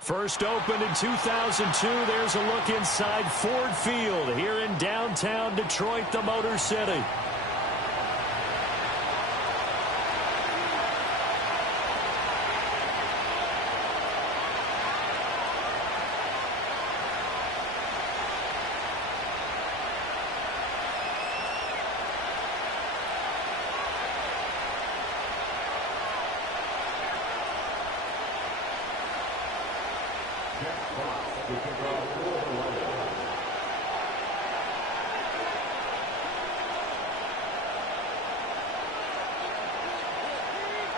First opened in 2002, there's a look inside Ford Field here in downtown Detroit, the Motor City.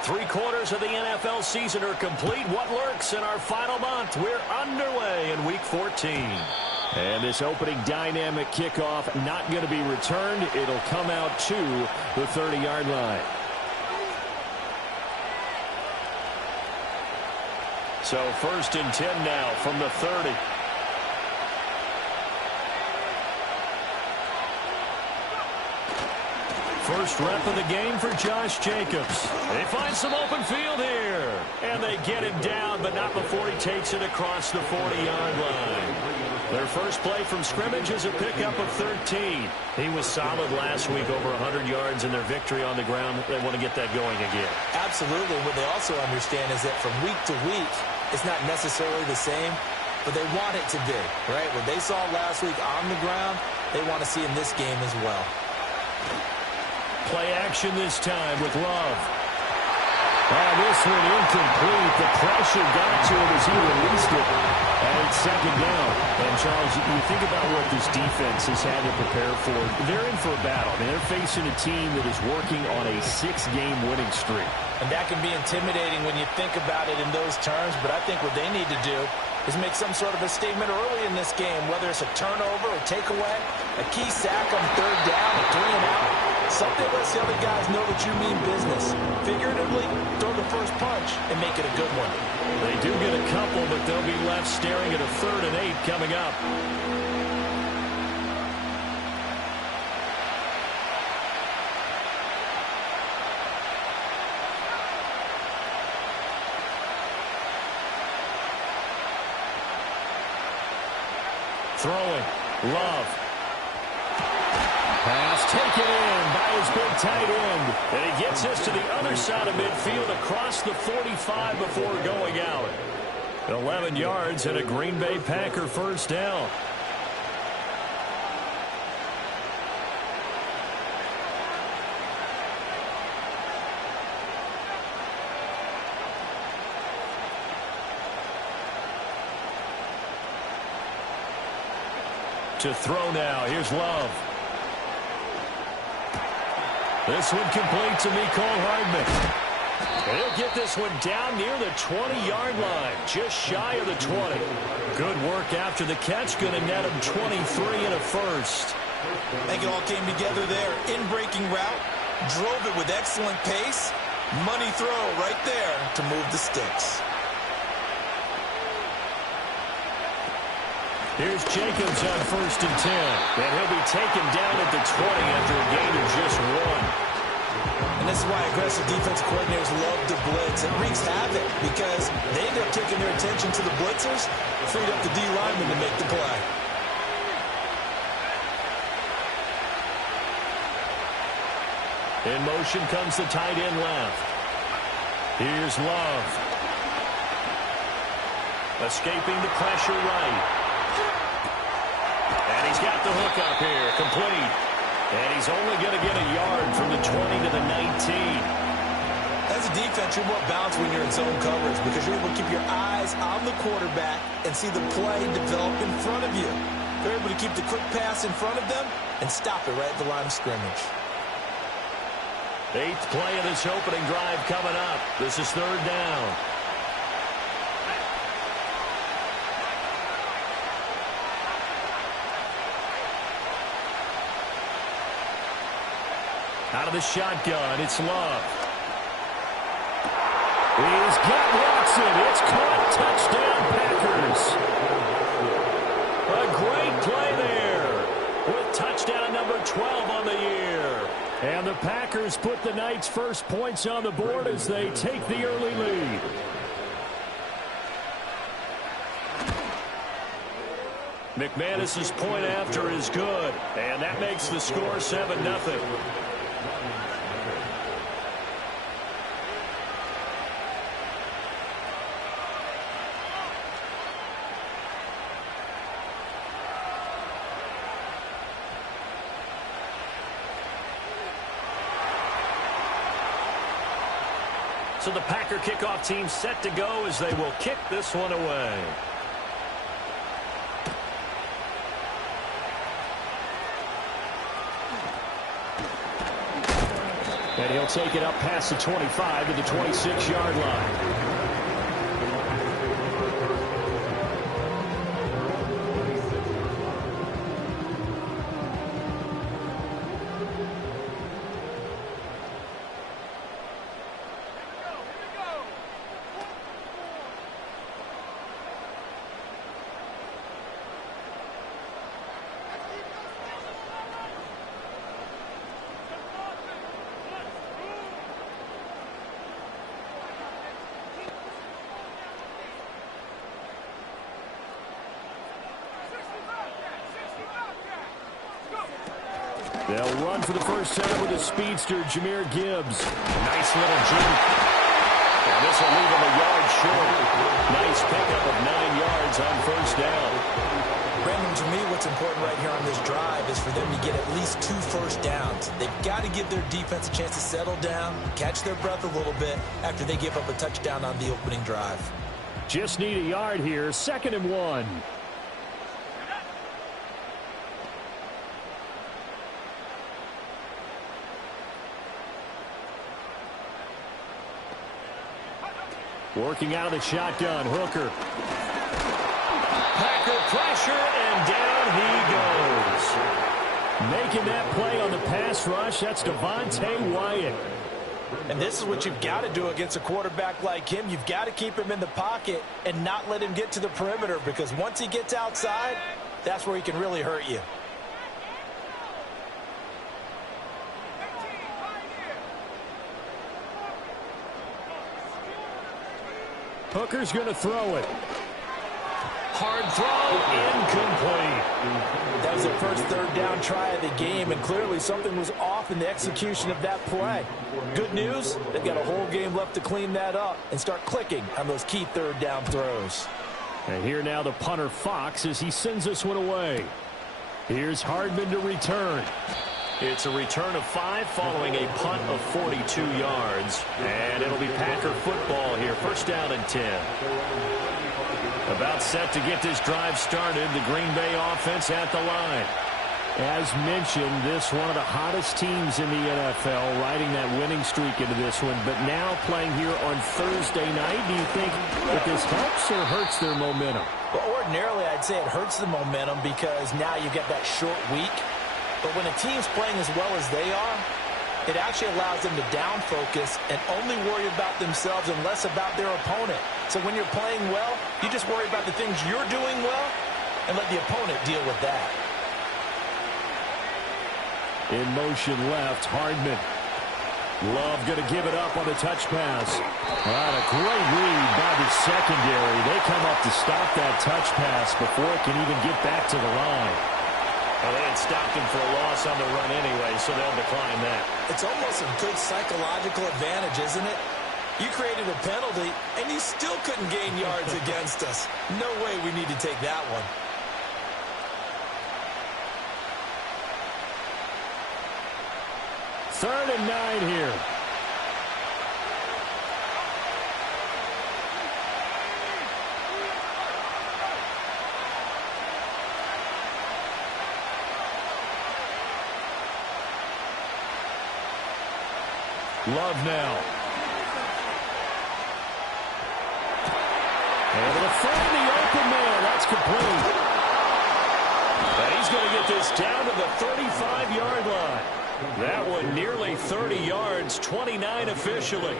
Three-quarters of the NFL season are complete. What lurks in our final month? We're underway in Week 14. And this opening dynamic kickoff not going to be returned. It'll come out to the 30-yard line. So first and 10 now from the 30. First rep of the game for Josh Jacobs. They find some open field here. And they get him down, but not before he takes it across the 40-yard line. Their first play from scrimmage is a pickup of 13. He was solid last week, over 100 yards in their victory on the ground. They want to get that going again. Absolutely. What they also understand is that from week to week, it's not necessarily the same, but they want it to be, right? What they saw last week on the ground, they want to see in this game as well. Play action this time with Love. This one incomplete. The pressure got to him as he released it. And it's second down. And, Charles, you think about what this defense has had to prepare for. They're in for a battle. I mean, they're facing a team that is working on a 6-game winning streak. And that can be intimidating when you think about it in those terms. But I think what they need to do is make some sort of a statement early in this game, whether it's a turnover or takeaway, a key sack on third down, a 3-and-out. Something lets the other guys know that you mean business. Figuratively, throw the first punch and make it a good one. They do get a couple, but they'll be left staring at a 3rd and 8 coming up. Throwing, Love. Pass taken in by his big tight end. And he gets us to the other side of midfield across the 45 before going out. 11 yards and a Green Bay Packer first down. To throw now. Here's Love. This one complete to Mecole Hardman. And he'll get this one down near the 20-yard line, just shy of the 20. Good work after the catch, going to net him 23 and a first. I think it all came together there. In-breaking route, drove it with excellent pace. Money throw right there to move the sticks. Here's Jacobs on first and 10. And he'll be taken down at the 20 after a gain of just 1. And this is why aggressive defensive coordinators love to blitz. It wreaks havoc because they end up taking their attention to the blitzers, freed up the D lineman to make the play. In motion comes the tight end left. Here's Love. Escaping the pressure right. And he's got the hook up here, complete. And he's only going to get a yard from the 20 to the 19. As a defense, you're more balanced when you're in zone coverage because you're able to keep your eyes on the quarterback and see the play develop in front of you. They're able to keep the quick pass in front of them and stop it right at the line of scrimmage. 8th play of this opening drive coming up. This is 3rd down. Out of the shotgun, it's Love. He's got Watson. It's caught. Touchdown, Packers. A great play there with touchdown number 12 on the year. And the Packers put the Knights' first points on the board as they take the early lead. McManus's point after is good, and that makes the score 7-0. So the Packer kickoff team set to go as they will kick this one away. And he'll take it up past the 25 to the 26-yard line. They'll run for the first time with the speedster, Jahmyr Gibbs. Nice little juke. And this will leave him a yard short. Nice pickup of 9 yards on first down. Brandon, to me, what's important right here on this drive is for them to get at least 2 first downs. They've got to give their defense a chance to settle down, catch their breath a little bit after they give up a touchdown on the opening drive. Just need a yard here. 2nd and 1. Working out of the shotgun, Hooker. Packer pressure, and down he goes. Making that play on the pass rush, that's Devontae Wyatt. And this is what you've got to do against a quarterback like him. You've got to keep him in the pocket and not let him get to the perimeter, because once he gets outside, that's where he can really hurt you. Hooker's going to throw it. Hard throw, incomplete. That was their first 3rd down try of the game, and clearly something was off in the execution of that play. Good news, they've got a whole game left to clean that up and start clicking on those key 3rd down throws. And here now the punter Fox as he sends this one away. Here's Hardman to return. It's a return of 5 following a punt of 42 yards. And it'll be Packer football here. First down and 10. About set to get this drive started. The Green Bay offense at the line. As mentioned, this one of the hottest teams in the NFL, riding that winning streak into this one. But now playing here on Thursday night, do you think that this helps or hurts their momentum? Well, ordinarily, I'd say it hurts the momentum because now you get that short week. But when a team's playing as well as they are, it actually allows them to down focus and only worry about themselves and less about their opponent. So when you're playing well, you just worry about the things you're doing well and let the opponent deal with that. In motion left, Hardman. Love going to give it up on the touch pass. What a great read by the secondary. They come up to stop that touch pass before it can even get back to the line. Well, they had stopped him for a loss on the run anyway, so they'll decline that. It's almost a good psychological advantage, isn't it? You created a penalty, and you still couldn't gain yards against us. No way we need to take that one. Third and 9 here. Love now. Able to find the open man. That's complete. And he's going to get this down to the 35-yard line. That one nearly 30 yards, 29 officially.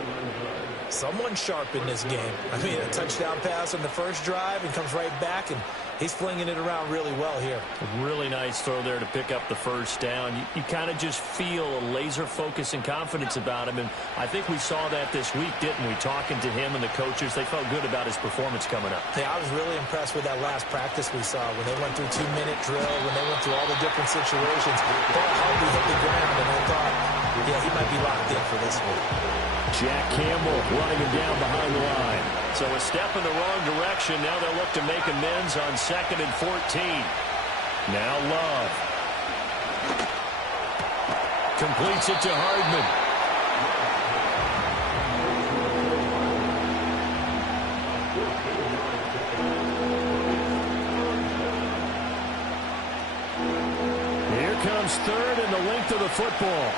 Someone sharp in this game. I mean, a touchdown pass on the first drive and comes right back and He's flinging it around really well here. A really nice throw there to pick up the first down. You kind of just feel a laser focus and confidence about him, and I think we saw that this week, didn't we? Talking to him and the coaches, they felt good about his performance coming up. Yeah, I was really impressed with that last practice we saw when they went through 2-minute drill, when they went through all the different situations. Ball hardly hit the ground, and I thought, yeah, he might be locked in for this one. Jack Campbell running him down behind the line. So a step in the wrong direction. Now they'll look to make amends on 2nd and 14. Now Love. Completes it to Hardman. Here comes 3rd and the length of the football.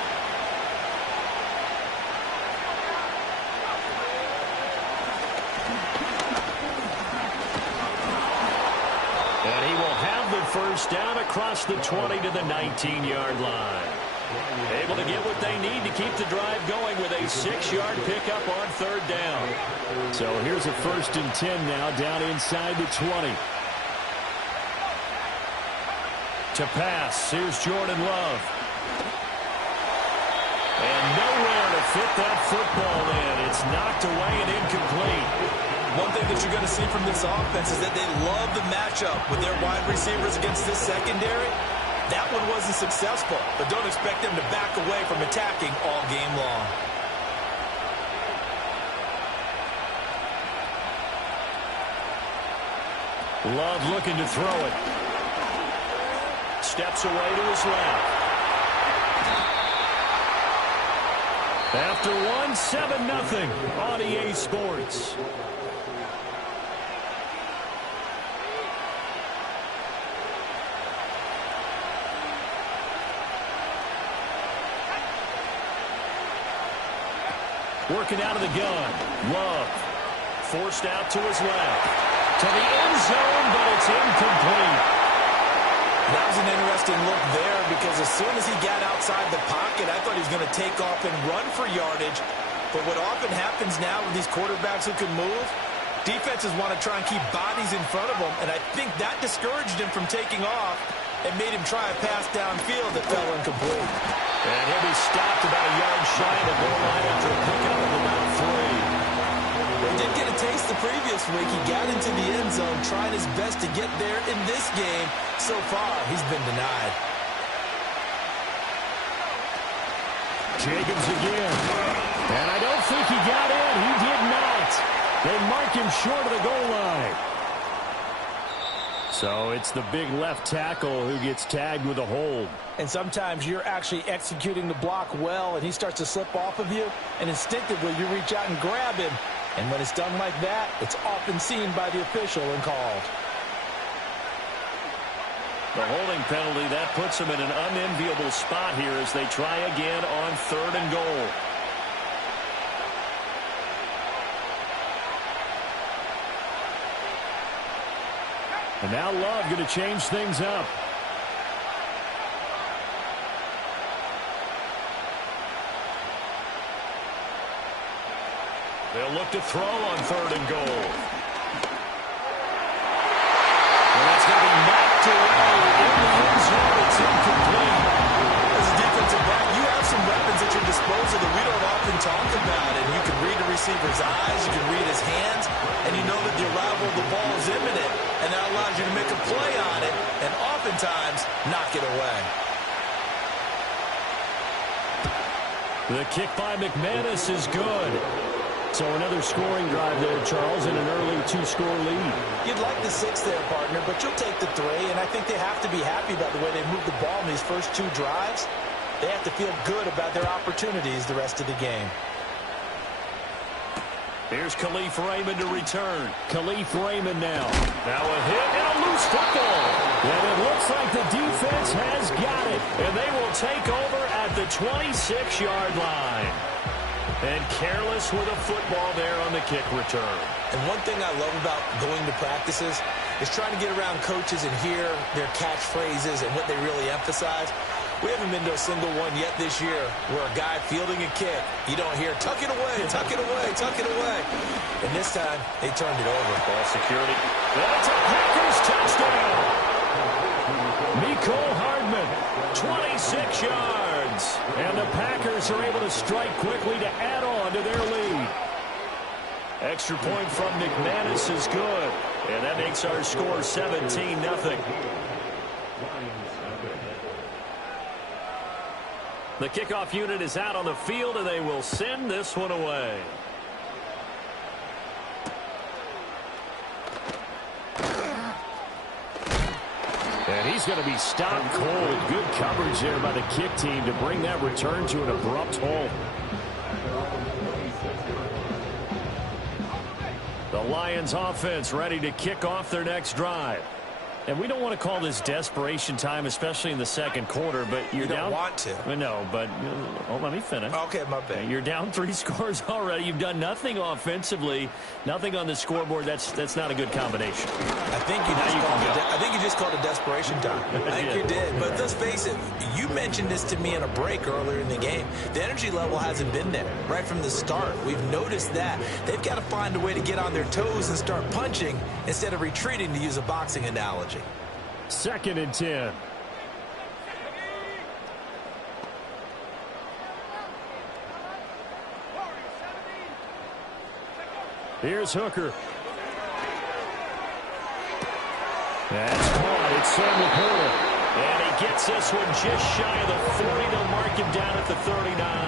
First down across the 20 to the 19-yard line. Able to get what they need to keep the drive going with a 6-yard pickup on 3rd down. So here's a 1st and 10 now down inside the 20. To pass, here's Jordan Love. And nowhere to fit that football in. It's knocked away and incomplete. One thing that you're going to see from this offense is that they love the matchup with their wide receivers against this secondary. That one wasn't successful, but don't expect them to back away from attacking all game long. Love looking to throw it. Steps away to his left. After 7-0 on EA Sports. Working out of the gun. Love. Forced out to his left. To the end zone, but it's incomplete. That was an interesting look there because as soon as he got outside the pocket, I thought he was going to take off and run for yardage. But what often happens now with these quarterbacks who can move, defenses want to try and keep bodies in front of them, and I think that discouraged him from taking off and made him try a pass downfield that fell incomplete. And he'll be stopped about a yard shy of the goal line after a pickup of about 3. He did get a taste the previous week. He got into the end zone, trying his best to get there in this game. So far, he's been denied. Jacobs again. And I don't think he got in. He did not. They mark him short of the goal line. So it's the big left tackle who gets tagged with a hold. And sometimes you're actually executing the block well, and he starts to slip off of you, and instinctively you reach out and grab him. And when it's done like that, it's often seen by the official and called. The holding penalty, that puts them in an unenviable spot here as they try again on 3rd and goal. And now Love going to change things up. They'll look to throw on 3rd and goal. And that's going to be knocked away in the end zone. It's incomplete. As a defensive back, you have some weapons at your disposal that we don't often talk about. And you can read the receiver's eyes, you can read his hands, and you know that the arrival of the ball is imminent. And that allows you to make a play on it and oftentimes knock it away. The kick by McManus is good. So another scoring drive there, Charles, in an early 2-score lead. You'd like the 6 there, partner, but you'll take the 3, and I think they have to be happy about the way they moved the ball in these first 2 drives. They have to feel good about their opportunities the rest of the game. Here's Khalif Raymond to return. Khalif Raymond now. Now a hit and a loose football. And it looks like the defense has got it. And they will take over at the 26-yard line. And careless with a football there on the kick return. And one thing I love about going to practices is trying to get around coaches and hear their catchphrases and what they really emphasize. We haven't been to a single one yet this year where a guy fielding a kick, you don't hear, tuck it away, tuck it away, tuck it away. And this time, they turned it over. Ball security. That's a Packers touchdown. Mecole Hardman, 26 yards. And the Packers are able to strike quickly to add on to their lead. Extra point from McManus is good. And that makes our score 17-0. The kickoff unit is out on the field, and they will send this one away. And he's going to be stopped cold. Good coverage there by the kick team to bring that return to an abrupt halt. The Lions offense ready to kick off their next drive. And we don't want to call this desperation time, especially in the second quarter, but you're down. You don't want to. No, but let me finish. Okay, my bad. You're down 3 scores already. You've done nothing offensively, nothing on the scoreboard. That's not a good combination. I think you just called it desperation time. I think you did. But let's face it, you mentioned this to me in a break earlier in the game. The energy level hasn't been there right from the start. We've noticed that. They've got to find a way to get on their toes and start punching instead of retreating, to use a boxing analogy. 2nd and 10. Here's Hooker. That's caught. It's Sam Laporta. And he gets this one just shy of the 40. They'll mark him down at the 39.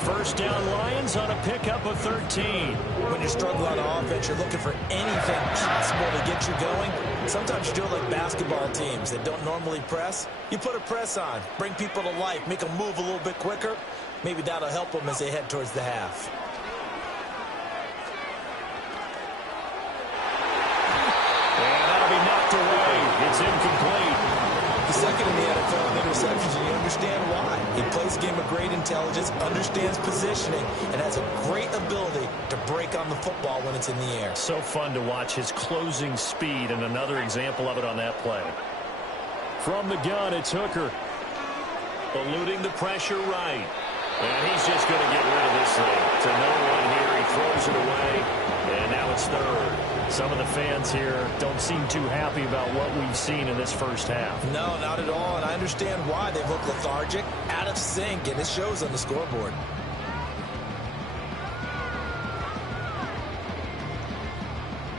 First down Lions on a pickup of 13. When you're struggling on offense, you're looking for anything possible to get you going. Sometimes you do it like basketball teams that don't normally press. You put a press on, bring people to life, make them move a little bit quicker. Maybe that'll help them as they head towards the half. And that'll be knocked away. It's incomplete. The second in the NFL in interceptions, and you understand why. He plays a game of great intelligence, understands positioning, and has a great ability to break on the football when it's in the air. So fun to watch his closing speed, and another example of it on that play. From the gun, it's Hooker. Eluding the pressure right. And he's just going to get rid of this thing. To no one here. He throws it away, and now it's 3rd. Some of the fans here don't seem too happy about what we've seen in this first half. No, not at all, and I understand why. They look lethargic, out of sync, and it shows on the scoreboard.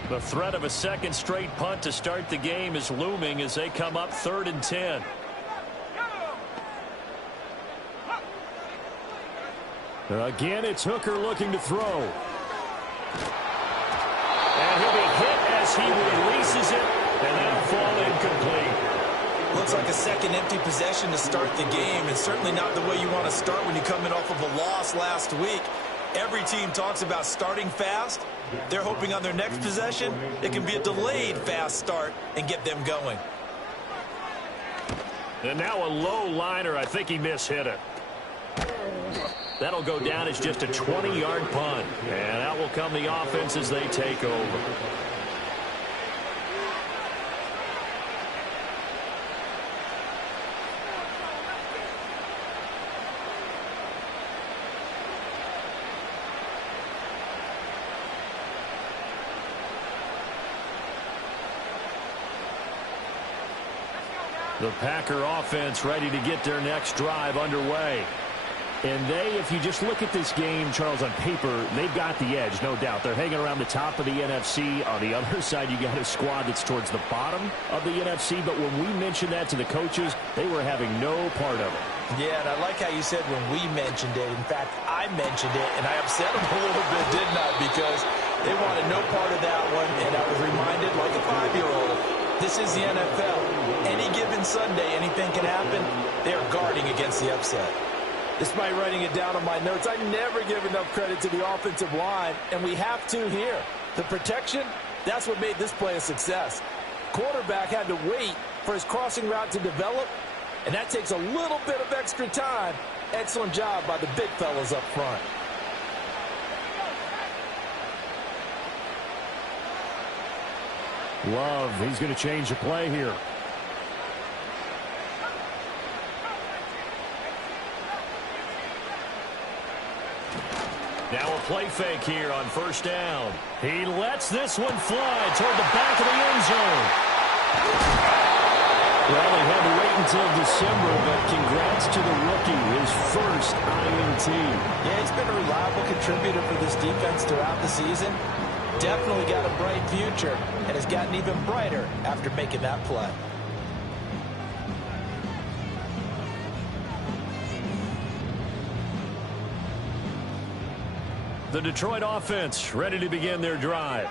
The threat of a second straight punt to start the game is looming as they come up 3rd and 10. Again, it's Hooker looking to throw. And he'll be hit as he releases it, and that'll fall incomplete. Looks like a second empty possession to start the game, and certainly not the way you want to start when you're coming off of a loss last week. Every team talks about starting fast. They're hoping on their next possession it can be a delayed fast start and get them going. And now a low liner. I think he mishit it. That'll go down as just a 20-yard punt. And out will come the offense as they take over. The Packer offense ready to get their next drive underway. And if you just look at this game, Charles, on paper, they've got the edge, no doubt. They're hanging around the top of the NFC. On the other side, you got a squad that's towards the bottom of the NFC. But when we mentioned that to the coaches, they were having no part of it. Yeah, and I like how you said when we mentioned it. In fact, I mentioned it, and I upset them a little bit, didn't I? Because they wanted no part of that one, and I was reminded, like a 5-year-old, this is the NFL. Any given Sunday, anything can happen. They are guarding against the upset. Despite writing it down on my notes, I never give enough credit to the offensive line, and we have to here. The protection, that's what made this play a success. Quarterback had to wait for his crossing route to develop, and that takes a little bit of extra time. Excellent job by the big fellas up front. Love, he's going to change the play here. Now a play fake here on first down. He lets this one fly toward the back of the end zone. Well, he had to wait until December, but congrats to the rookie, his first INT. Yeah, he's been a reliable contributor for this defense throughout the season. Definitely got a bright future and has gotten even brighter after making that play. The Detroit offense ready to begin their drive.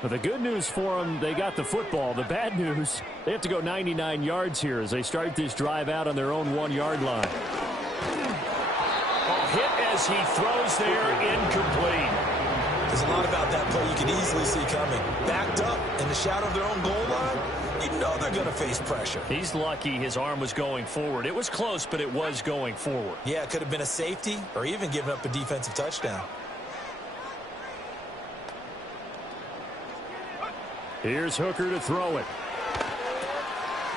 But the good news for them, they got the football. The bad news, they have to go 99 yards here as they start this drive out on their own 1-yard line. Hit as he throws there, incomplete. There's a lot about that play you can easily see coming. Backed up in the shadow of their own goal line, you know they're going to face pressure. He's lucky his arm was going forward. It was close, but it was going forward. Yeah, it could have been a safety or even given up a defensive touchdown. Here's Hooker to throw it.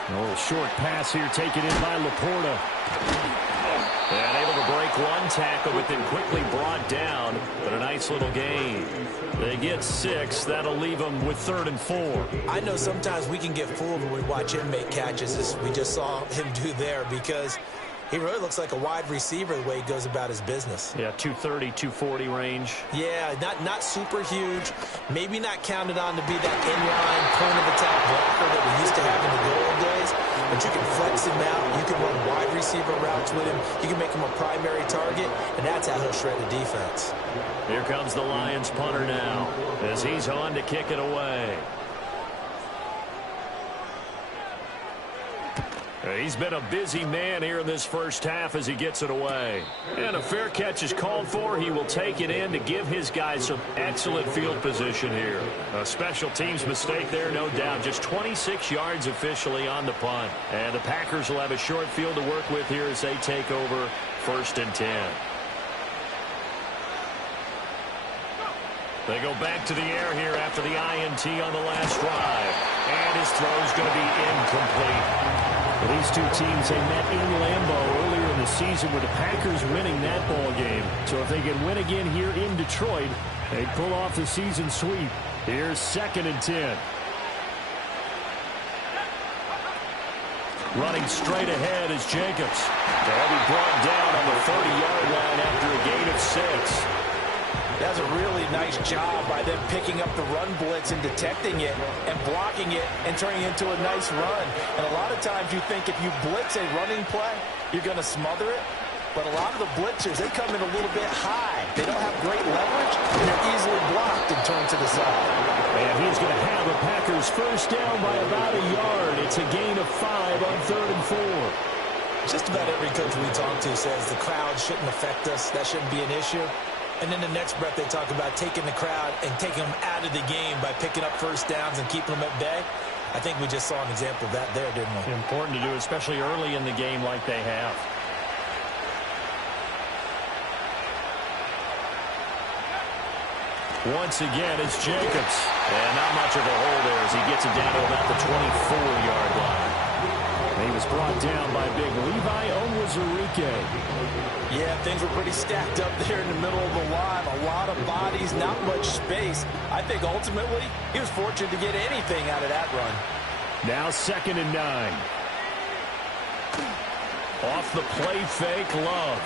A little short pass here taken in by Laporta. And able to break one tackle, but then quickly brought down. But a nice little gain. They get 6. That'll leave them with 3rd and 4. I know sometimes we can get fooled when we watch him make catches, as we just saw him do there, because he really looks like a wide receiver the way he goes about his business. Yeah, 230, 240 range. Yeah, not super huge. Maybe not counted on to be that inline point-of-attack blocker that we used to have in the good old days. But you can flex him out. You can run wide receiver routes with him. You can make him a primary target, and that's how he'll shred the defense. Here comes the Lions punter now as he's on to kick it away. He's been a busy man here in this first half as he gets it away. And a fair catch is called for. He will take it in to give his guys some excellent field position here. A special teams mistake there, no doubt. Just 26 yards officially on the punt. And the Packers will have a short field to work with here as they take over 1st and 10. They go back to the air here after the INT on the last drive. And his throw's going to be incomplete. Well, these two teams, they met in Lambeau earlier in the season with the Packers winning that ball game. So if they can win again here in Detroit, they'd pull off the season sweep. Here's 2nd and 10. Running straight ahead is Jacobs. They'll be brought down on the 30-yard line after a gain of 6. That's a really nice job by them picking up the run blitz and detecting it and blocking it and turning it into a nice run. And a lot of times you think if you blitz a running play, you're going to smother it. But a lot of the blitzers, they come in a little bit high. They don't have great leverage, and they're easily blocked and turned to the side. And he's going to have the Packers first down by about a yard. It's a gain of 5 on 3rd and 4. Just about every coach we talk to says the crowd shouldn't affect us. That shouldn't be an issue. And then the next breath they talk about taking the crowd and taking them out of the game by picking up first downs and keeping them at bay. I think we just saw an example of that there, didn't we? Important to do, especially early in the game like they have. Once again, it's Jacobs. And not much of a hole there as he gets it down to about the 24-yard line. He was brought down by big Levi Onwuzurike. Yeah, things were pretty stacked up there in the middle of the line. A lot of bodies, not much space. I think ultimately he was fortunate to get anything out of that run. Now 2nd and 9. Off the play fake, Love.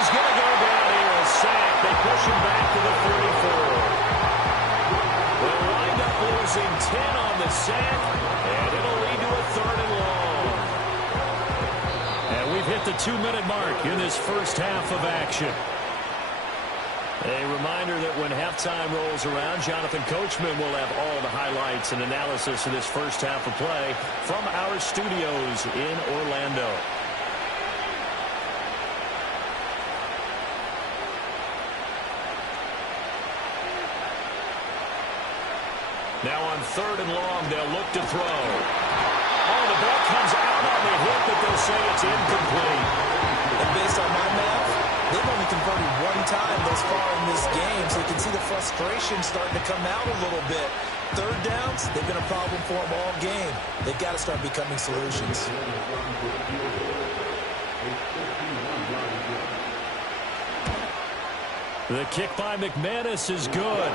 He's going to go down here, a sack. They push him back to the 34. They'll wind up losing 10 on the sack, and it'll lead to a 3rd and long. And we've hit the 2-minute mark in this first half of action. A reminder that when halftime rolls around, Jonathan Coachman will have all the highlights and analysis of this first half of play from our studios in Orlando. Now on 3rd and long, they'll look to throw. Oh, the ball comes out on the hit, but they'll say it's incomplete. And based on my math, they've only converted one time thus far in this game, so you can see the frustration starting to come out a little bit. 3rd downs, they've been a problem for them all game. They've got to start becoming solutions. The kick by McManus is good.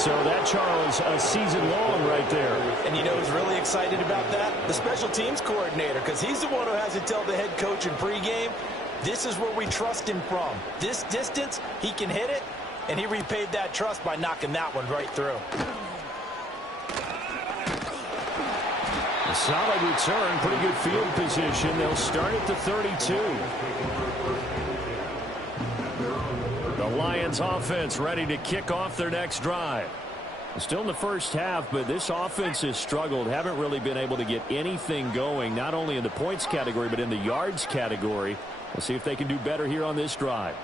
So that, Charles, a season long right there. And you know who's really excited about that? The special teams coordinator, because he's the one who has to tell the head coach in pregame, this is where we trust him from. This distance, he can hit it, and he repaid that trust by knocking that one right through. A solid return, pretty good field position. They'll start at the 32. The Lions offense ready to kick off their next drive. Still in the first half, but this offense has struggled. Haven't really been able to get anything going, not only in the points category, but in the yards category. We'll see if they can do better here on this drive.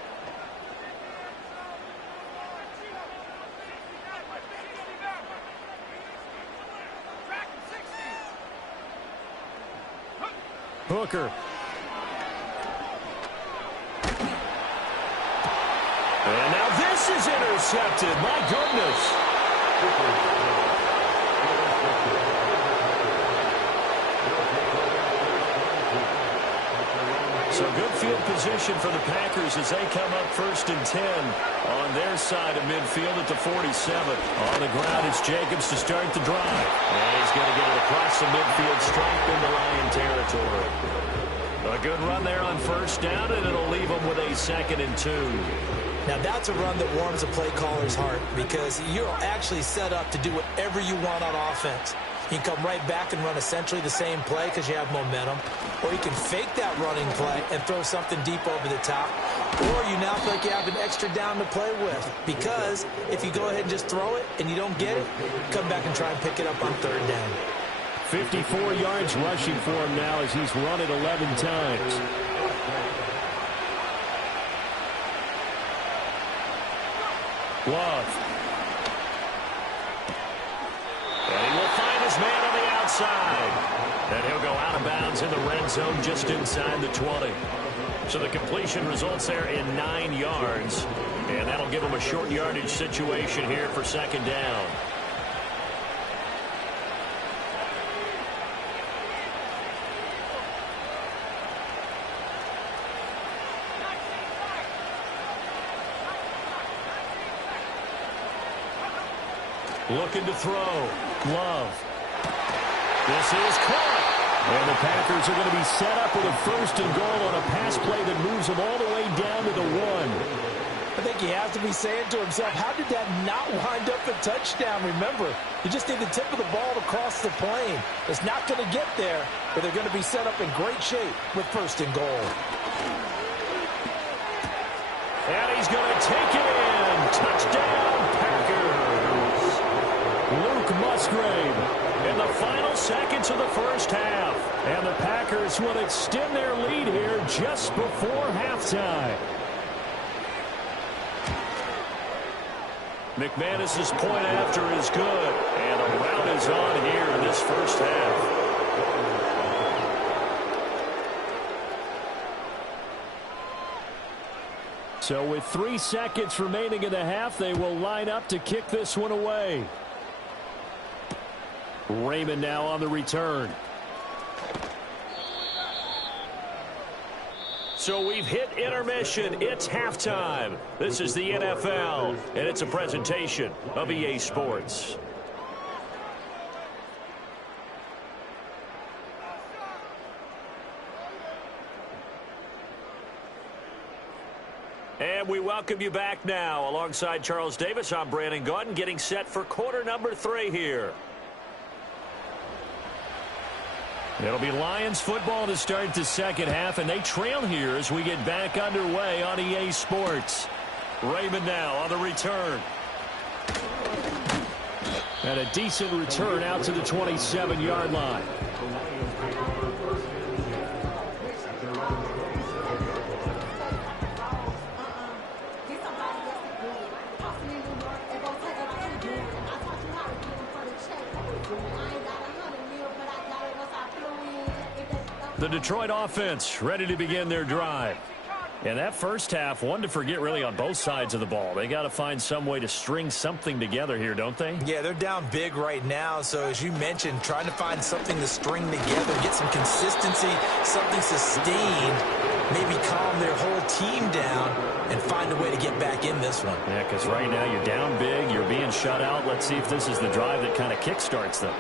Hooker. And now this is intercepted. My goodness. So good field position for the Packers as they come up 1st and 10 on their side of midfield at the 47. On the ground, it's Jacobs to start the drive. And he's going to get it across the midfield, straight into Lion territory. A good run there on 1st down, and it'll leave them with a 2nd and 2. Now, that's a run that warms a play caller's heart because you're actually set up to do whatever you want on offense. You can come right back and run essentially the same play because you have momentum. Or you can fake that running play and throw something deep over the top. Or you now feel like you have an extra down to play with. Because if you go ahead and just throw it and you don't get it, come back and try and pick it up on 3rd down. 54 yards rushing for him now as he's run it 11 times. Love. And he will find his man on the outside. And he'll go out of bounds in the red zone just inside the 20. So the completion results there in 9 yards. And that'll give him a short yardage situation here for 2nd down. Looking to throw. Love. This is caught. And the Packers are going to be set up with a 1st and goal on a pass play that moves them all the way down to the 1. I think he has to be saying to himself, how did that not wind up a touchdown? Remember, you just need the tip of the ball to cross the plane. It's not going to get there, but they're going to be set up in great shape with 1st and goal. And he's going to take it in. Touchdown, Packers. Luke Musgrave in the final seconds of the 1st half. And the Packers will extend their lead here just before halftime. McManus's point after is good. And a rout is on here in this 1st half. So with 3 seconds remaining in the half, they will line up to kick this one away. Raymond now on the return. So we've hit intermission. It's halftime. This is the NFL, and it's a presentation of EA Sports. And we welcome you back now. Alongside Charles Davis, I'm Brandon Gaudin, getting set for quarter number 3 here. It'll be Lions football to start the 2nd half, and they trail here as we get back underway on EA Sports. Raymond now on the return. And a decent return out to the 27-yard line. The Detroit offense ready to begin their drive. And that 1st half, one to forget really on both sides of the ball. They got to find some way to string something together here, don't they? Yeah, they're down big right now. So as you mentioned, trying to find something to string together, get some consistency, something sustained. maybe calm their whole team down and find a way to get back in this one. Yeah, because right now you're down big, you're being shut out. Let's see if this is the drive that kind of kickstarts them.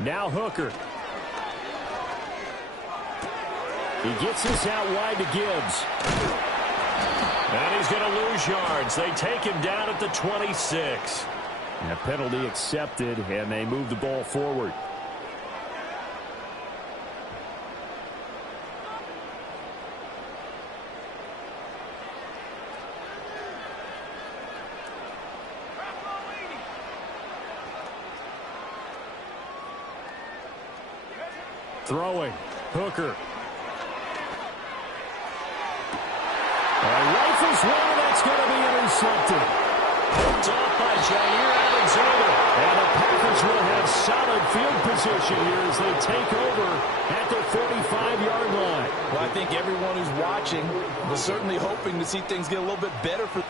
Now Hooker. He gets this out wide to Gibbs. And he's going to lose yards. They take him down at the 26. And a penalty accepted, and they move the ball forward. Throwing. Hooker. Rifles one, and that's going to be intercepted. Picked off by Jair Alexander. And the Packers will have solid field position here as they take over at the 45-yard line. Well, I think everyone who's watching was certainly hoping to see things get a little bit better for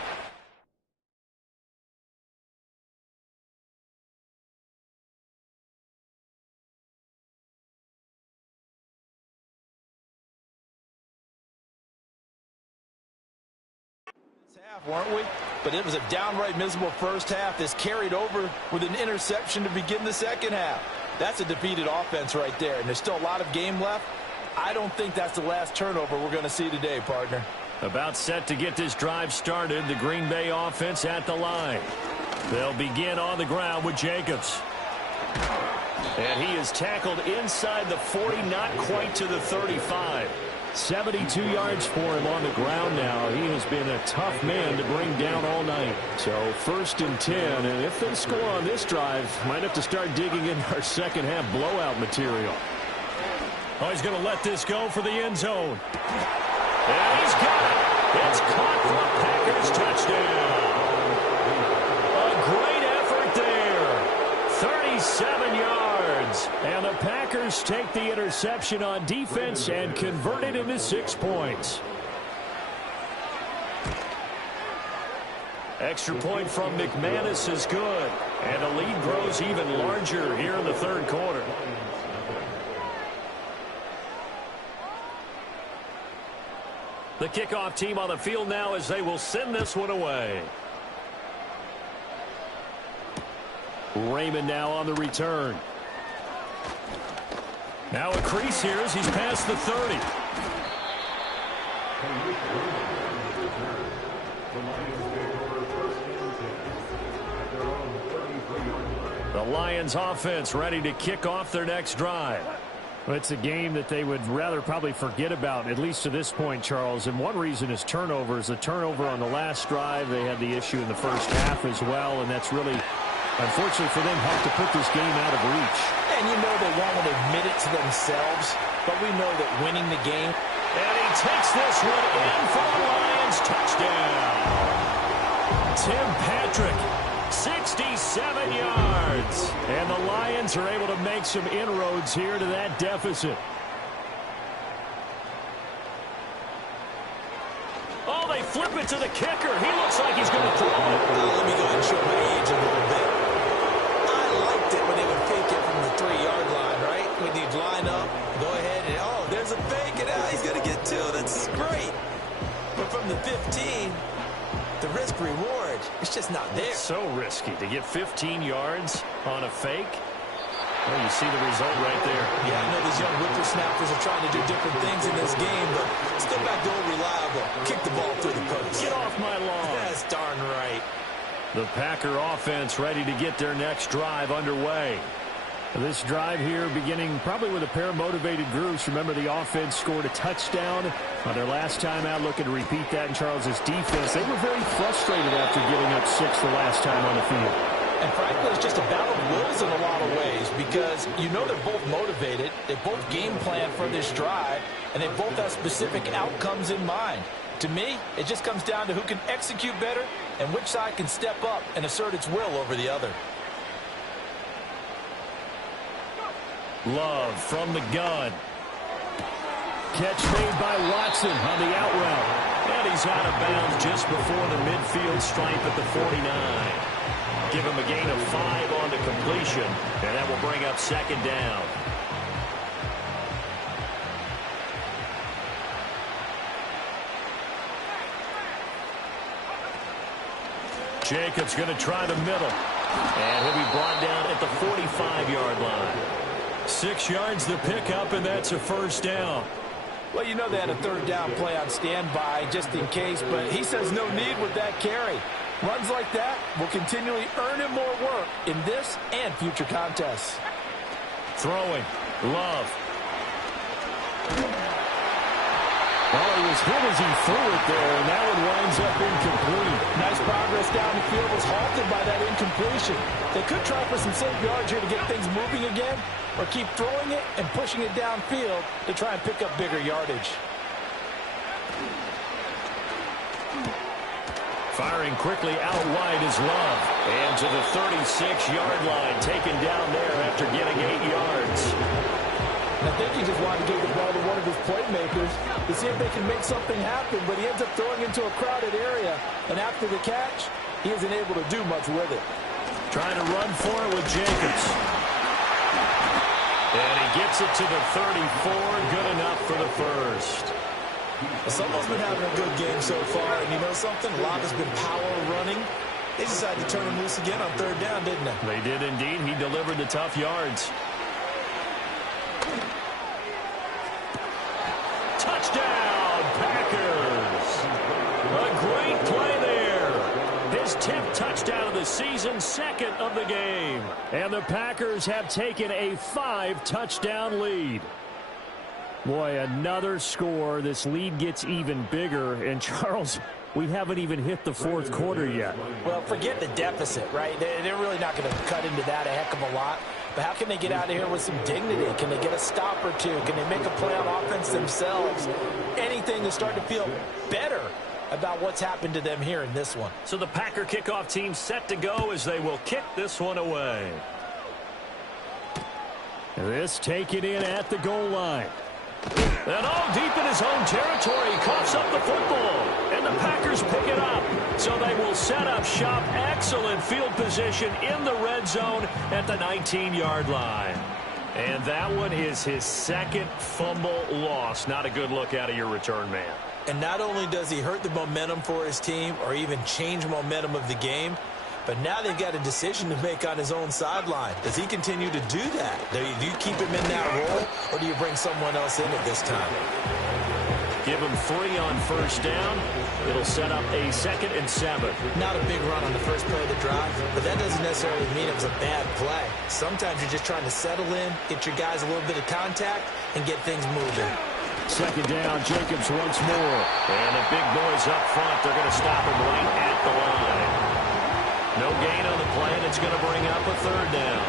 half, weren't we? But it was a downright miserable first half. This carried over with an interception to begin the second half. That's a defeated offense right there, and there's still a lot of game left. I don't think that's the last turnover we're going to see today, partner. About set to get this drive started, the Green Bay offense at the line. They'll begin on the ground with Jacobs. And he is tackled inside the 40, not quite to the 35. 72 yards for him on the ground now. He has been a tough man to bring down all night. So 1st and 10, and if they score on this drive, might have to start digging in our second half blowout material. Oh, he's going to let this go for the end zone. And he's got it. It's caught for a Packers touchdown. A great effort there. 37 yards. And the Packers take the interception on defense and convert it into 6 points. Extra point from McManus is good. And the lead grows even larger here in the third quarter. The kickoff team on the field now as they will send this one away. Raymond now on the return. Now a crease here as he's past the 30. The Lions offense ready to kick off their next drive. Well, it's a game that they would rather probably forget about, at least to this point, Charles. And one reason is turnovers. The turnover on the last drive, they had the issue in the first half as well, and that's really, unfortunately for them, helped to put this game out of reach. And you know they won't admit it to themselves, but we know that winning the game. And he takes this one in for the Lions touchdown. Tim Patrick, 67 yards. And the Lions are able to make some inroads here to that deficit. Oh, they flip it to the kicker. He looks like he's going to throw it. Let me go ahead and show my age a little bit. I liked it when they would fake it from the 3-yard line, right? When you'd line up, go ahead and, oh, there's a fake, and he's going to get 2. That's great. But from the 15, the risk-reward, it's just not there. It's so risky to get 15 yards on a fake. Well, you see the result right there. Yeah, I know these young whippersnappers are trying to do different things in this game, but still back to old reliable. Kick the ball through the post. Get off my lawn. That's darn right. The Packer offense ready to get their next drive underway. This drive here beginning probably with a pair of motivated groups. Remember, the offense scored a touchdown on their last time out, looking to repeat that in Charles's defense. They were very frustrated after giving up 6 the last time on the field. And frankly, it's just a battle of wills in a lot of ways because you know they're both motivated. They both game plan for this drive, and they both have specific outcomes in mind. To me, it just comes down to who can execute better and which side can step up and assert its will over the other. Love from the gun. Catch made by Watson on the out route. And he's out of bounds just before the midfield stripe at the 49. Give him a gain of 5 on the completion, and that will bring up second down. Jacobs going to try the middle. And he'll be brought down at the 45-yard line. 6 yards the pickup, and that's a first down. Well, you know they had a third down play on standby just in case, but he says no need with that carry. Runs like that will continually earn him more work in this and future contests. Throwing. Love. Well, he was hit as he threw it there, and that one winds up incomplete. Nice progress down the field was halted by that incompletion. They could try for some safe yards here to get things moving again, or keep throwing it and pushing it downfield to try and pick up bigger yardage. Firing quickly out wide is Love. And to the 36-yard line, taken down there after getting 8 yards. I think he just wanted to give the ball to one of his playmakers to see if they can make something happen, but he ends up throwing into a crowded area, and after the catch, he isn't able to do much with it. Trying to run for it with Jacobs. And he gets it to the 34, good enough for the first. Someone's been having a good game so far, and you know something? A lot has been power running. They decided to turn him loose again on third down, didn't they? They did indeed. He delivered the tough yards. Touchdown, Packers! A great play there. His 10th touchdown of the season, second of the game. And the Packers have taken a 5-touchdown lead. Boy, another score. This lead gets even bigger. And, Charles, we haven't even hit the fourth quarter yet. Well, forget the deficit, right? They're really not going to cut into that a heck of a lot. But how can they get out of here with some dignity? Can they get a stop or two? Can they make a play on offense themselves? Anything to start to feel better about what's happened to them here in this one. So the Packer kickoff team set to go as they will kick this one away. This taken in at the goal line. And all deep in his own territory, he coughs up the football. And the Packers pick it up. So they will set up shop. Excellent field position in the red zone at the 19-yard line. And that one is his second fumble loss. Not a good look out of your return man. And not only does he hurt the momentum for his team or even change momentum of the game, but now they've got a decision to make on his own sideline. Does he continue to do that? Do you keep him in that role, or do you bring someone else in at this time? Give him 3 on first down. It'll set up a 2nd and 7. Not a big run on the first play of the drive, but that doesn't necessarily mean it was a bad play. Sometimes you're just trying to settle in, get your guys a little bit of contact, and get things moving. 2nd down, Jacobs once more. And the big boys up front, they're going to stop him right at the line. No gain on the play, and it's going to bring up a 3rd down.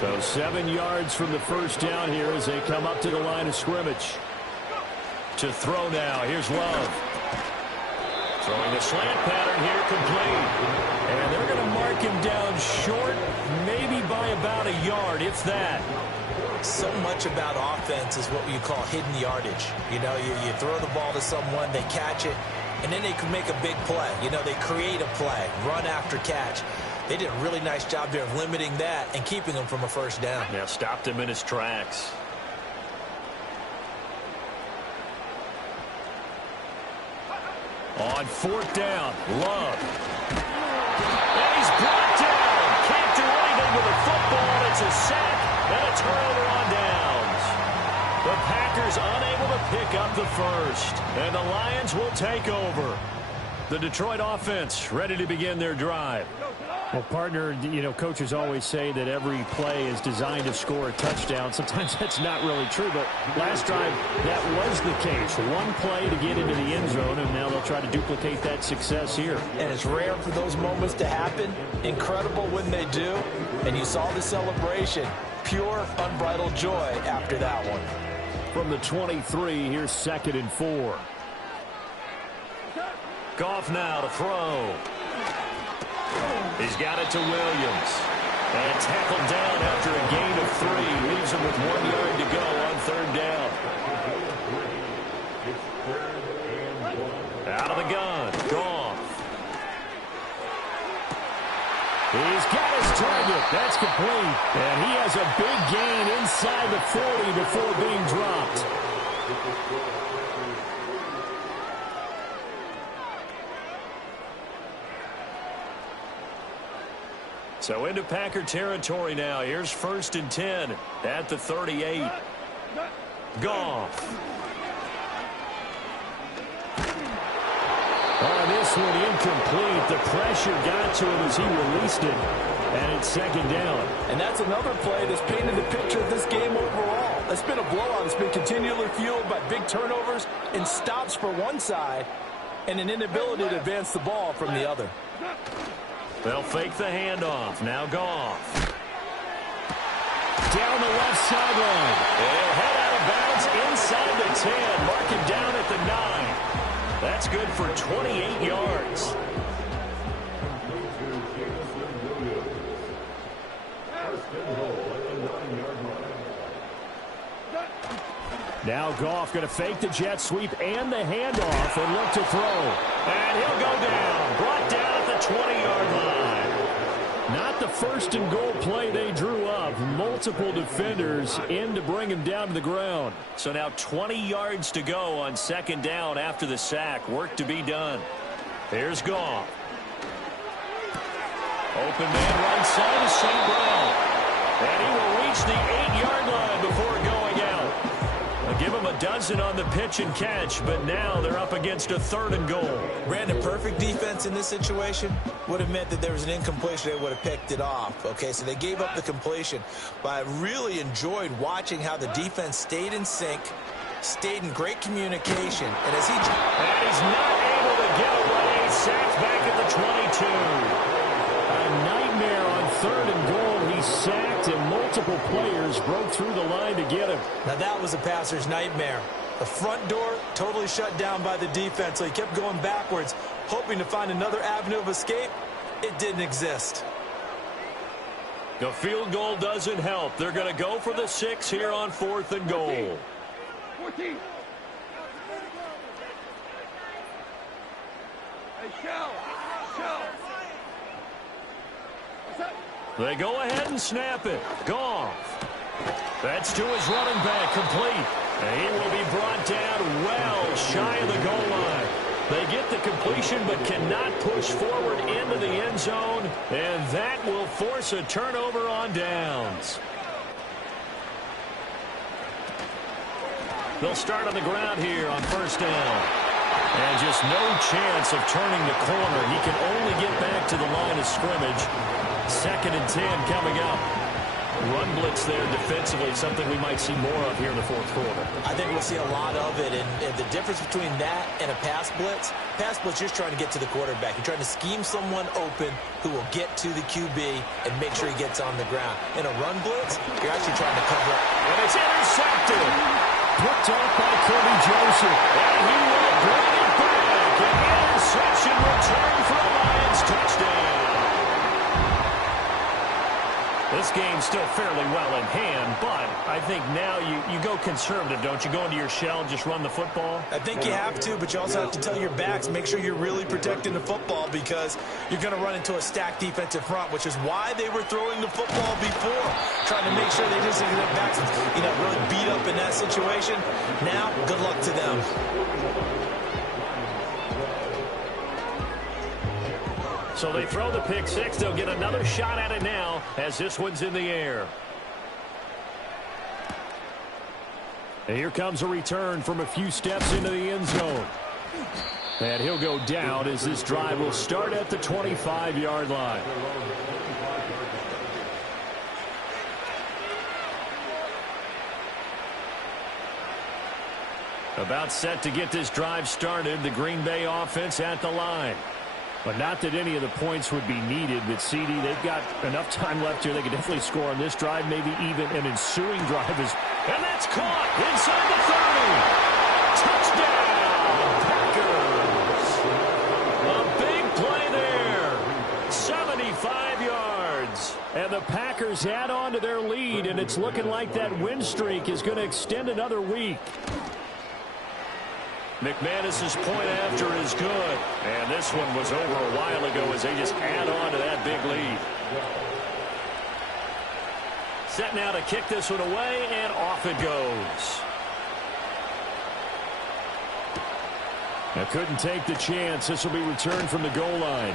So 7 yards from the first down here as they come up to the line of scrimmage. To throw now, here's Love. Throwing a slant pattern here, complete. And they're going to mark him down short, maybe by about a yard, if that. So much about offense is what you call hidden yardage. You know, you throw the ball to someone, they catch it, and then they can make a big play. You know, they create a play, run after catch. They did a really nice job there of limiting that and keeping him from a first down. Yeah, stopped him in his tracks. On 4th down, Love. And he's brought down. Can't do anything with the football. It's a sack and a turnover on downs. The Packers unable to pick up the first. And the Lions will take over. The Detroit offense ready to begin their drive. Well, partner, you know, coaches always say that every play is designed to score a touchdown. Sometimes that's not really true, but last drive, that was the case. One play to get into the end zone, and now they'll try to duplicate that success here. And it's rare for those moments to happen. Incredible when they do. And you saw the celebration. Pure, unbridled joy after that one. From the 23, here's 2nd and 4. Goff now to throw. He's got it to Williams. And tackled down after a gain of 3. Leaves him with 1 yard to go on 3rd down. Out of the gun. Goff. He's got his target. That's complete. And he has a big gain inside the 40 before being dropped. So into Packer territory now. Here's 1st and 10 at the 38. Goff. This one incomplete. The pressure got to him as he released it. And it's 2nd down. And that's another play that's painted the picture of this game overall. It's been a blowout. It's been continually fueled by big turnovers and stops for one side and an inability to advance the ball from the other. They'll fake the handoff. Now Goff. Down the left sideline. They'll head out of bounds inside the 10. Mark him down at the 9. That's good for 28 yards. Now Goff going to fake the jet sweep and the handoff and look to throw. And he'll go down. Brought down at the 20-yard line. Not the 1st and goal play they drew up. Multiple defenders in to bring him down to the ground. So now 20 yards to go on 2nd down after the sack. Work to be done. Here's Goff. Open man right side of St. Brown. And he will reach the 8-yard line before going out. They'll give him a dozen on the pitch and catch, but now they're up against a 3rd and goal. Brandon, perfect defense in this situation would have meant that there was an incompletion. They would have picked it off. Okay, so they gave up the completion. But I really enjoyed watching how the defense stayed in sync, stayed in great communication. And as he's not able to get away, sacked back at the 22. A nightmare on 3rd and goal. He sacked, and multiple players broke through the line to get him. Now that was a passer's nightmare. The front door totally shut down by the defense, so he kept going backwards, hoping to find another avenue of escape. It didn't exist. The field goal doesn't help. They're going to go for the 6 here on 4th and goal. 14. They go ahead and snap it. Goff. That's to his running back, complete. And he will be brought down well shy of the goal line. They get the completion but cannot push forward into the end zone, and that will force a turnover on downs. They'll start on the ground here on 1st down. And just no chance of turning the corner. He can only get back to the line of scrimmage. 2nd and 10 coming up. Run blitz there defensively, something we might see more of here in the 4th quarter. I think we'll see a lot of it, and the difference between that and a pass blitz, you're just trying to get to the quarterback. You're trying to scheme someone open who will get to the QB and make sure he gets on the ground. In a run blitz, you're actually trying to cover up. And it's intercepted. Picked off by Kirby Joseph. And he will bring it back. An interception return for a Lions touchdown. This game's still fairly well in hand, but I think now you go conservative, don't you? Go into your shell, just run the football? I think you have to, but you also have to tell your backs, make sure you're really protecting the football because you're going to run into a stacked defensive front, which is why they were throwing the football before, trying to make sure they just didn't get backs, really beat up in that situation. Now, good luck to them. So they throw the pick 6. They'll get another shot at it now as this one's in the air. And here comes a return from a few steps into the end zone. And he'll go down as this drive will start at the 25-yard line. About set to get this drive started. The Green Bay offense at the line. But not that any of the points would be needed. But CD, they've got enough time left here. They could definitely score on this drive, maybe even an ensuing drive. And that's caught inside the 30. Touchdown, Packers. A big play there. 75 yards. And the Packers add on to their lead, and it's looking like that win streak is going to extend another week. McManus's point after is good. And this one was over a while ago as they just add on to that big lead. Set now to kick this one away, and off it goes. Now couldn't take the chance. This will be returned from the goal line.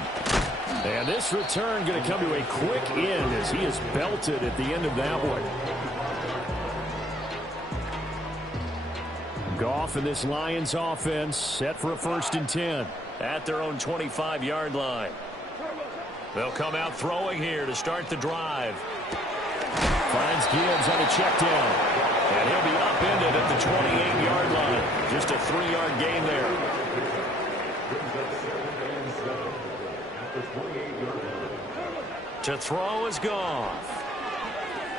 And this return going to come to a quick end as he is belted at the end of that one. Goff and this Lions offense set for a 1st and 10 at their own 25-yard line. They'll come out throwing here to start the drive. Finds Gibbs on a check down. And he'll be upended at the 28-yard line. Just a 3-yard gain there. To throw is Goff.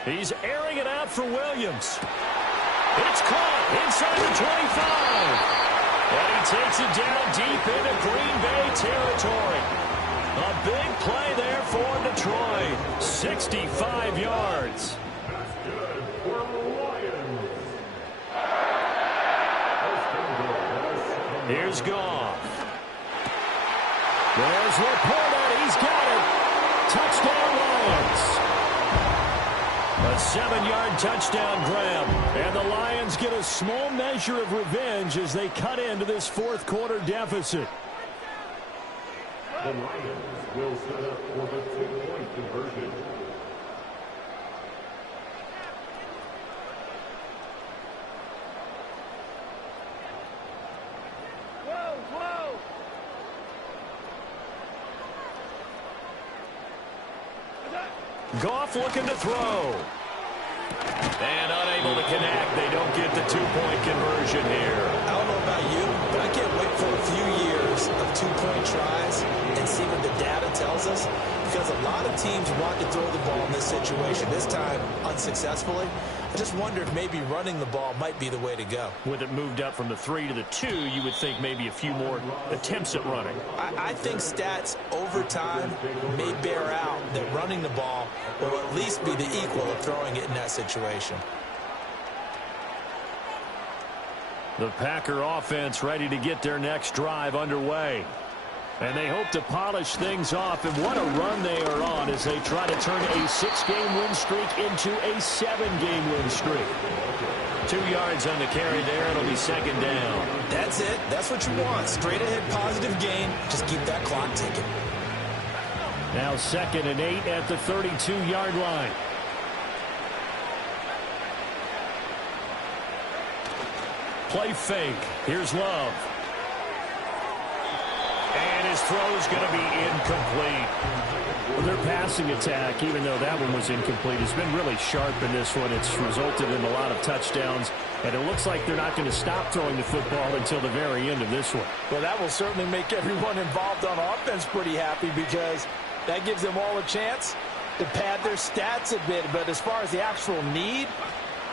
He's airing it out for Williams. It's caught inside the 25. And he takes it down deep into Green Bay territory. A big play there for Detroit. 65 yards. Here's Goff. There's Laporta. He's got it. Touchdown Lions. A 7-yard touchdown grab. And the Lions get a small measure of revenge as they cut into this 4th quarter deficit. The Lions will set up for the 2-point conversion. Goff looking to throw. And unable to connect. They don't get the 2-point conversion here. I don't know about you, but I can't wait for a few years of 2-point tries and see what the data tells us. Because a lot of teams want to throw the ball in this situation. This time, unsuccessfully. I just wonder if maybe running the ball might be the way to go. With it moved up from the 3 to the 2, you would think maybe a few more attempts at running. I think stats over time may bear out that running the ball will at least be the equal of throwing it in that situation. The Packer offense ready to get their next drive underway. And they hope to polish things off. And what a run they are on as they try to turn a 6-game win streak into a 7-game win streak. 2 yards on the carry there. It'll be 2nd down. That's it. That's what you want. Straight ahead positive gain. Just keep that clock ticking. Now 2nd and 8 at the 32-yard line. Play fake. Here's Love. And his throw's going to be incomplete. Well, their passing attack, even though that one was incomplete, has been really sharp in this one. It's resulted in a lot of touchdowns, and it looks like they're not going to stop throwing the football until the very end of this one. Well, that will certainly make everyone involved on offense pretty happy because that gives them all a chance to pad their stats a bit. But as far as the actual need,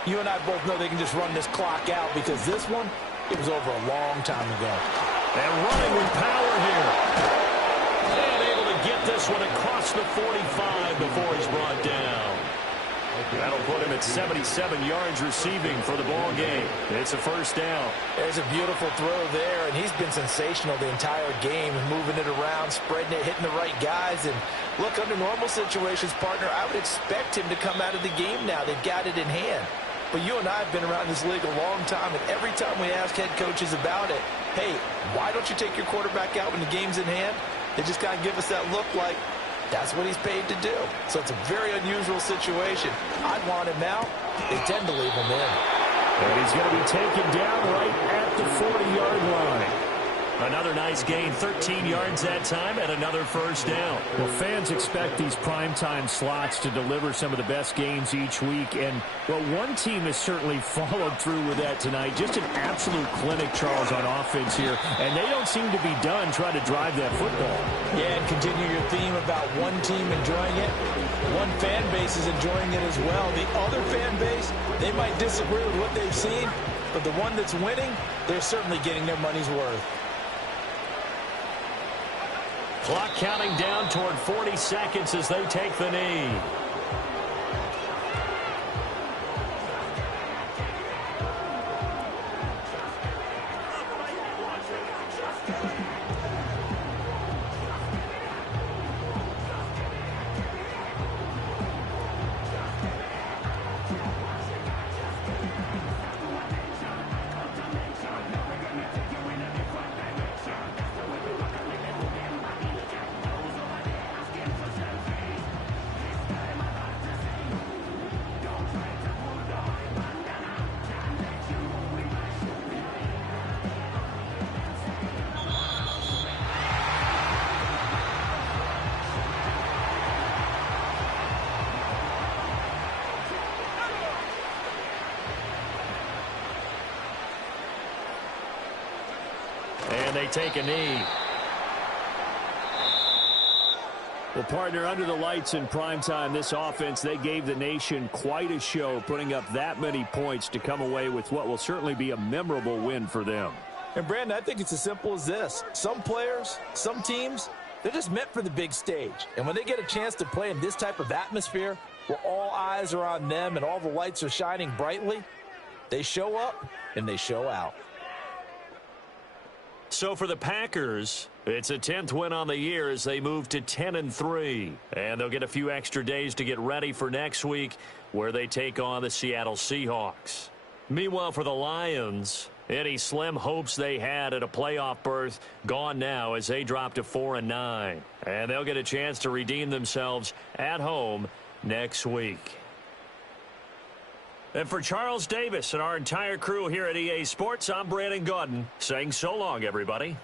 you and I both know they can just run this clock out because this one, it was over a long time ago. And running with power here. And able to get this one across the 45 before he's brought down. That'll put him at 77 yards receiving for the ball game. It's a 1st down. There's a beautiful throw there, and he's been sensational the entire game, moving it around, spreading it, hitting the right guys. And look, under normal situations, partner, I would expect him to come out of the game now. They've got it in hand. But you and I have been around this league a long time, and every time we ask head coaches about it, hey, why don't you take your quarterback out when the game's in hand? They just kind of give us that look like that's what he's paid to do. So it's a very unusual situation. I'd want him out. They tend to leave him in. And he's going to be taken down right at the 40-yard line. Another nice gain, 13 yards that time, and another 1st down. Well, fans expect these primetime slots to deliver some of the best games each week. And, well, one team has certainly followed through with that tonight. Just an absolute clinic, Charles, on offense here. And they don't seem to be done trying to drive that football. Yeah, and continue your theme about one team enjoying it. One fan base is enjoying it as well. The other fan base, they might disagree with what they've seen, but the one that's winning, they're certainly getting their money's worth. Clock counting down toward 40 seconds as they take the knee. And they take a knee. Well, partner, under the lights in primetime, this offense, they gave the nation quite a show, putting up that many points to come away with what will certainly be a memorable win for them. And, Brandon, I think it's as simple as this. Some players, some teams, they're just meant for the big stage. And when they get a chance to play in this type of atmosphere where all eyes are on them and all the lights are shining brightly, they show up and they show out. So for the Packers, it's a 10th win on the year as they move to 10-3. And they'll get a few extra days to get ready for next week where they take on the Seattle Seahawks. Meanwhile, for the Lions, any slim hopes they had at a playoff berth gone now as they drop to 4-9. And they'll get a chance to redeem themselves at home next week. And for Charles Davis and our entire crew here at EA Sports, I'm Brandon Gaudin saying so long, everybody.